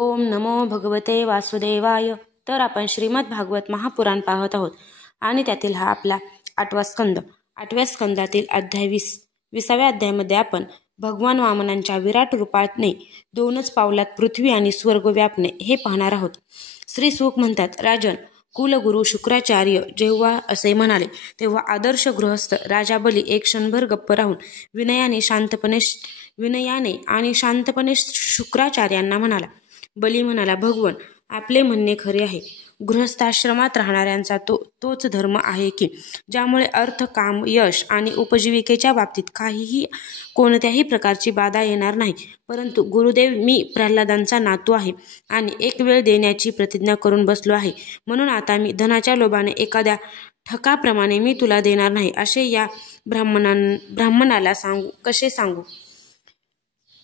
ओम नमो भगवते वासुदेवाय. तर आपण श्रीमद भागवत महापुराण पाहत आहोत आणि त्यातील हा आपला 8वा स्कंद. 8व्या स्कंदातील अध्याय 20व्या अध्यायामध्ये आपण भगवान वामनांच्या विराट रूपाने 2च पावलात पृथ्वी आणि स्वर्ग व्यापणे हे पाहणार आहोत. श्री सुख म्हणतात, राजन, कुलगुरू शुक्राचार्य जेव्हा असे म्हणाले तेव्हा आदर्श गृहस्थ राजा बली एक क्षणभर गप्प राहून विनयाने आणि शांतपणे शुक्राचार्यांना म्हणाला. बली म्हणाला, भगवन, आपले म्हणणे खरे आहे. गृहस्थाश्रमात राहणाऱ्यांचा तोच धर्म आहे की ज्यामुळे अर्थ, काम, यश आणि उपजीविकेच्या बाबतीत कोणत्याही प्रकारची बाधा येणार नाही. परंतु गुरुदेव, मी प्रल्हादांचा नातू आहे आणि एक वेळ देण्याची प्रतिज्ञा करून बसलो आहे. म्हणून आता मी धनाच्या लोभाने एखाद्या ठकाप्रमाणे मी तुला देणार नाही असे या ब्राह्मणाला कसे सांगू?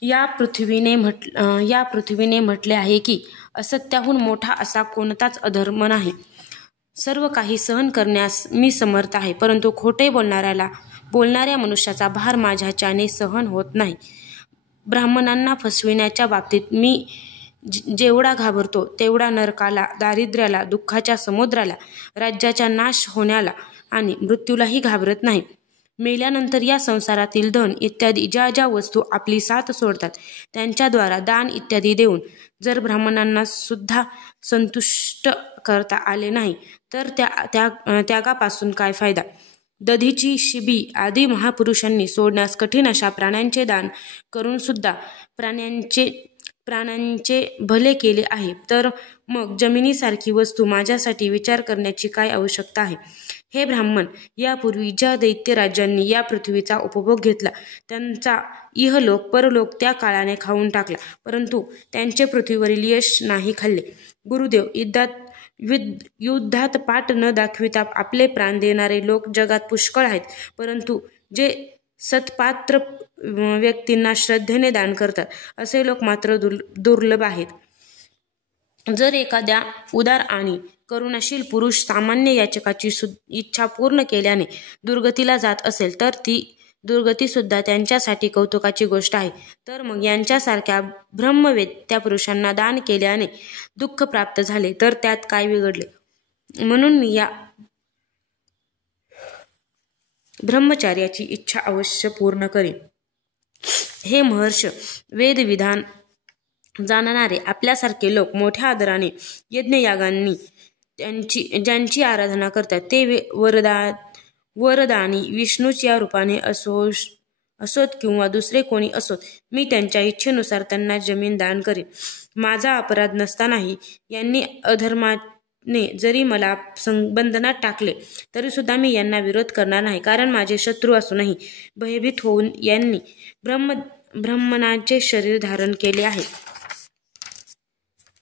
या पृथ्वीने म्हटले आहे की असत्याहून मोठा असा कोणताच अधर्म नाही. सर्व काही सहन करण्यास मी समर्थ आहे, परंतु खोटे बोलणाऱ्या मनुष्याचा भार माझ्याच्याने सहन होत नाही. ब्राह्मणांना फसविण्याच्या बाबतीत मी जेवढा घाबरतो तेवढा नरकाला, दारिद्र्याला, दुःखाच्या समुद्राला, राज्याच्या नाश होण्याला आणि मृत्यूलाही घाबरत नाही. मेल्यानंतर या संसारातील धन इत्यादी ज्या ज्या वस्तू आपली साथ सोडतात त्यांच्याद्वारा दान इत्यादी देऊन जर ब्राह्मणांना सुद्धा संतुष्ट करता आले नाही तर त्यागापासून काय फायदा? दधीची, शिबी आदी महापुरुषांनी सोडण्यास कठीण अशा प्राण्यांचे दान करून सुद्धा प्राण्यांचे भले केले आहे, तर मग जमिनीसारखी वस्तू माझ्यासाठी विचार करण्याची काय आवश्यकता आहे? हे ब्राह्मण, यापूर्वी ज्या दैत्य राज्यांनी या पृथ्वीचा उपभोग घेतला त्यांचा इहलोक परलोक त्या काळाने खाऊन टाकला, परंतु त्यांचे पृथ्वीवरील यश नाही खाल्ले. गुरुदेव, युद्धात पाठ न दाखविता आपले प्राण देणारे लोक जगात पुष्कळ आहेत, परंतु जे सत्पात्र व्यक्तींना श्रद्धेने दान करतात असे लोक मात्र दुर्लभ आहेत. जर एखाद्या उदार आणि करुणाशील पुरुष सामान्य याचकाची इच्छा पूर्ण केल्याने दुर्गतीला जात असेल तर ती दुर्गती सुद्धा त्यांच्यासाठी कौतुकाची गोष्ट आहे. तर मग यांच्यासारख्या ब्रह्मवेद त्या पुरुषांना दान केल्याने दुःख प्राप्त झाले तर त्यात काय बिघडले? म्हणून मी या ब्रह्मचार्याची इच्छा अवश्य पूर्ण करीन. हे महर्ष, वेदविधान जाणणारे आपल्यासारखे लोक मोठ्या आदराने यज्ञयागांनी ज्यांची आराधना करतात ते वरदानी विष्णूच्या रूपाने असोत किंवा दुसरे कोणी असोत, मी त्यांच्या इच्छेनुसार त्यांना जमीन दान करीन. माझा अपराध नसतानाही यांनी अधर्माने जरी मला बंधनात टाकले तरी सुद्धा मी यांना विरोध करणार नाही, कारण माझे शत्रू असूनही भयभीत होऊन यांनी ब्राह्मणाचे शरीर धारण केले आहे.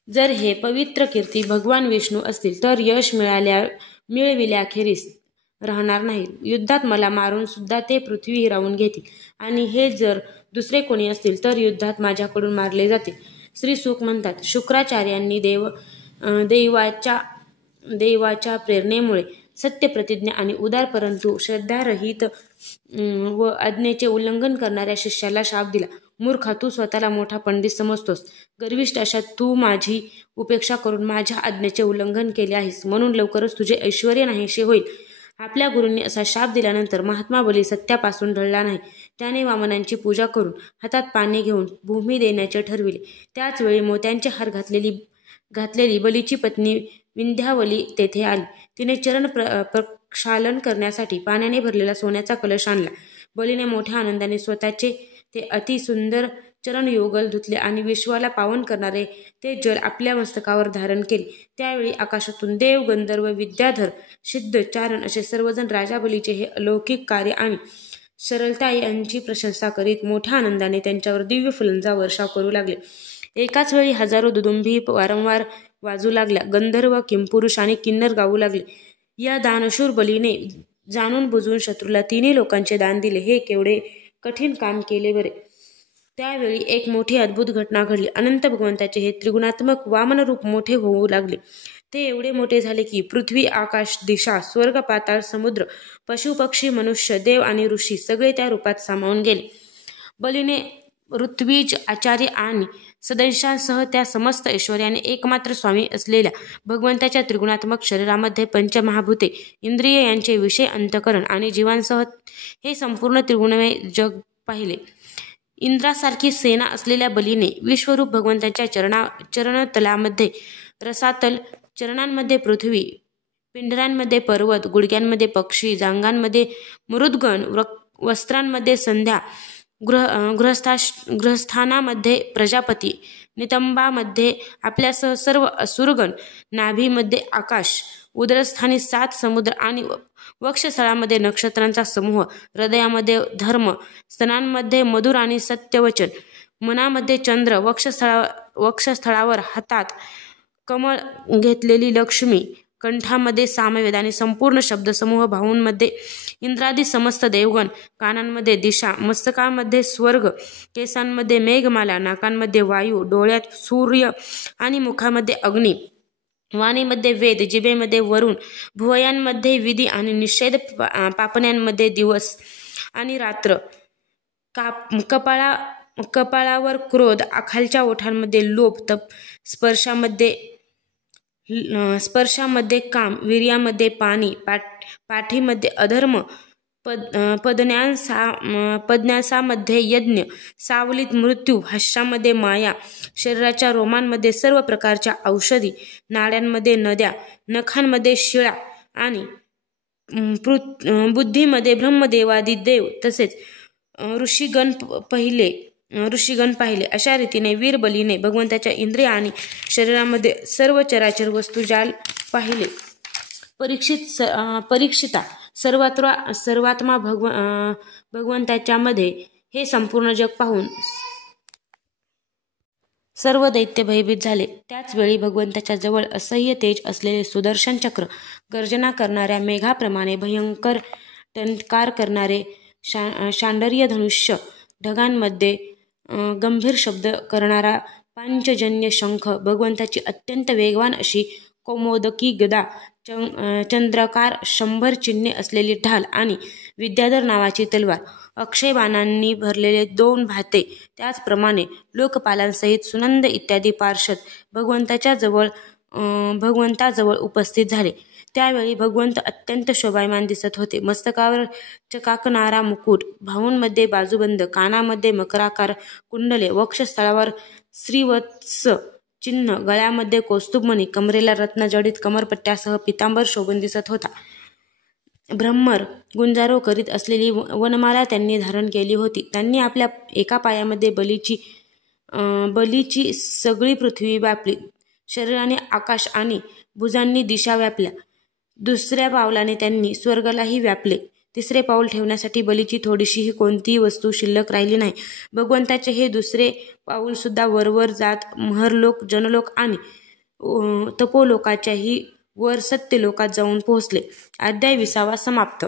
जर हे पवित्र कीर्ती भगवान विष्णू असतील तर यश मिळविल्याखेरीस राहणार नाही. युद्धात मला मारून सुद्धा ते पृथ्वी हिरावून घेतील आणि हे जर दुसरे कोणी असतील तर युद्धात माझ्याकडून मारले जातील. श्री सुख म्हणतात, शुक्राचार्यांनी देवाच्या प्रेरणेमुळे सत्यप्रतिज्ञा आणि उदार परंतु श्रद्धारहित व आज्ञेचे उल्लंघन करणाऱ्या शिष्याला शाप दिला. मूर्खा, तू स्वतःला मोठा पंडित समजतोस. गर्विष्ठ अशा तू माझी उपेक्षा करून माझ्या आज्ञेचे उल्लंघन केले आहेस, म्हणून लवकरच तुझे ऐश्वर्य नाहीसे होईल. आपल्या गुरूंनी असा शाप दिल्यानंतर महात्मा बली सत्यापासून ढळला नाही. त्याने वामनांची पूजा करून हातात पाणी घेऊन भूमी देण्याचे ठरविले. त्याच वेळी मोत्यांचे हार घातलेली बलीची पत्नी विंध्यावली तेथे आली. तिने चरण प्रक्षालन करण्यासाठी पाण्याने भरलेला सोन्याचा कलश आणला. बलीने मोठ्या आनंदाने स्वतःचे ते अतिसुंदर चरणयुगल धुतले आणि विश्वाला पावन करणारे ते जल आपल्या मस्तकावर धारण केले. त्यावेळी आकाशातून देव, गंधर्व, विद्याधर, सिद्ध, चारण असे सर्वजण राजा बलीचे हे अलौकिक कार्य आणि सरलता यांची प्रशंसा करीत मोठ्या आनंदाने त्यांच्यावर दिव्य फुलांचा वर्षाव करू लागले. एकाच वेळी हजारो दुदुंभी वारंवार वाजू लागल्या. गंधर्व, किंपुरुष आणि किन्नर गाऊ लागले. या दानशूर बलीने जाणून बुजून शत्रूला 3 लोकांचे दान दिले. हे केवढे कठीण काम केले बरे. त्यावेळी एक मोठी अद्भुत घटना घडली. अनंत भगवंताचे हे त्रिगुणात्मक वामन रूप मोठे होऊ लागले. ते एवढे मोठे झाले की पृथ्वी, आकाश, दिशा, स्वर्ग, पाताळ, समुद्र, पशु, पक्षी, मनुष्य, देव आणि ऋषी सगळे त्या रूपात सामावून गेले. बलीने ऋत्विज आचार्य आणि सदस्यांसह त्या समस्त ऐश्वर्याने एकमात्र स्वामी असलेल्या भगवंताच्या त्रिगुणात्मक शरीरामध्ये पंचमहाभूते, इंद्रिय यांचे विषय, अंतःकरण आणि जीवांसह हे संपूर्ण त्रिगुणमय जग पाहिले. इंद्रासारखी सेना असलेल्या बलीने विश्वरूप भगवंताच्या चरणतलामध्ये रसातल, चरणांमध्ये पृथ्वी, पिंडरांमध्ये पर्वत, गुडघ्यांमध्ये पक्षी, जांघांमध्ये मरुद्गण, वस्त्रांमध्ये संध्या, गृहस्थानामध्ये प्रजापती, नितंबामध्ये आपल्यासह सर्व असुरगण, नाभीमध्ये आकाश, उदरस्थानी 7 समुद्र आणि वक्षस्थळामध्ये नक्षत्रांचा समूह, हृदयामध्ये धर्म, स्तनांमध्ये मधुर आणि सत्यवचन, मनामध्ये चंद्र, वक्षस्थळावर हातात कमळ घेतलेली लक्ष्मी, कंठामध्ये सामवेद आणि संपूर्ण शब्दसमूह, भाऊंमध्ये इंद्रादी समस्त देवगण, कानांमध्ये दिशा, मस्तकामध्ये स्वर्ग, केसांमध्ये मेघमाला, नाकांमध्ये वायू, डोळ्यात सूर्य आणि मुखामध्ये अग्नी, वाणीमध्ये वेद, जिभेमध्ये वरुण, भुवयांमध्ये विधी आणि निषेध, पापण्यांमध्ये दिवस आणि रात्र, कपाळावर क्रोध, खालच्या ओठांमध्ये लोभ, स्पर्शामध्ये काम, वीर्यामध्ये पाणी, पाठीमध्ये अधर्म, पद्न्यासामध्ये यज्ञ, सावलीत मृत्यू, हास्यामध्ये माया, शरीराच्या रोमांमध्ये सर्व प्रकारच्या औषधी, नाड्यांमध्ये नद्या, नखांमध्ये शिळा आणि बुद्धीमध्ये ब्रह्मदेवादी देव तसेच ऋषीगण पाहिले. अशा रीतीने वीर बलीने भगवंताच्या इंद्रिय आणि शरीरामध्ये सर्व चराचर वस्तुजाल पाहिले. परीक्षिता, सर्वात्मा भगवंताच्या मध्ये हे संपूर्ण जग पाहून सर्व दैत्य भयभीत झाले. त्याच वेळी भगवंताच्या जवळ असह्य तेज असलेले सुदर्शन चक्र, गर्जना करणाऱ्या मेघाप्रमाणे भयंकर टंकार करणारे शांडर्य धनुष्य, ढगांमध्ये गंभीर शब्द करणारा पांचजन्य शंख, भगवंताची अत्यंत वेगवान अशी कौमोदकी गदा, चंद्राकार 100 चिन्हे असलेली ढाल आणि विद्याधर नावाची तलवार, अक्षय बाणांनी भरलेले 2 भाते, त्याचप्रमाणे लोकपालांसहित सुनंद इत्यादी पार्षद भगवंताजवळ उपस्थित झाले. त्यावेळी भगवंत अत्यंत शोभायमान दिसत होते. मस्तकावर चकाकणारा मुकुट, भाऊंमध्ये बाजूबंद, कानामध्ये मकराकार कुंडले, वक्षस्थळावर श्रीवत्स चिन्ह, गळ्यामध्ये कौस्तुभमणी, कमरेला रत्नजडित कमरपट्ट्यासह पितांबर शोभून दिसत होता. भ्रमर गुंजारो करीत असलेली वनमाला त्यांनी धारण केली होती. त्यांनी आपल्या एका पायामध्ये बलीची सगळी पृथ्वी व्यापली, शरीराने आकाश आणि भुजांनी दिशा व्यापल्या. दुसऱ्या पावलाने त्यांनी स्वर्गालाही व्यापले. तिसरे पाऊल ठेवण्यासाठी बलीची थोडीशीही कोणतीही वस्तू शिल्लक राहिली नाही. भगवंताचे हे दुसरे पाऊल सुद्धा वरवर जात महरलोक, जनलोक आणि तपोलोकाच्याही वर सत्यलोकात जाऊन पोहोचले. अध्याय 20 समाप्त.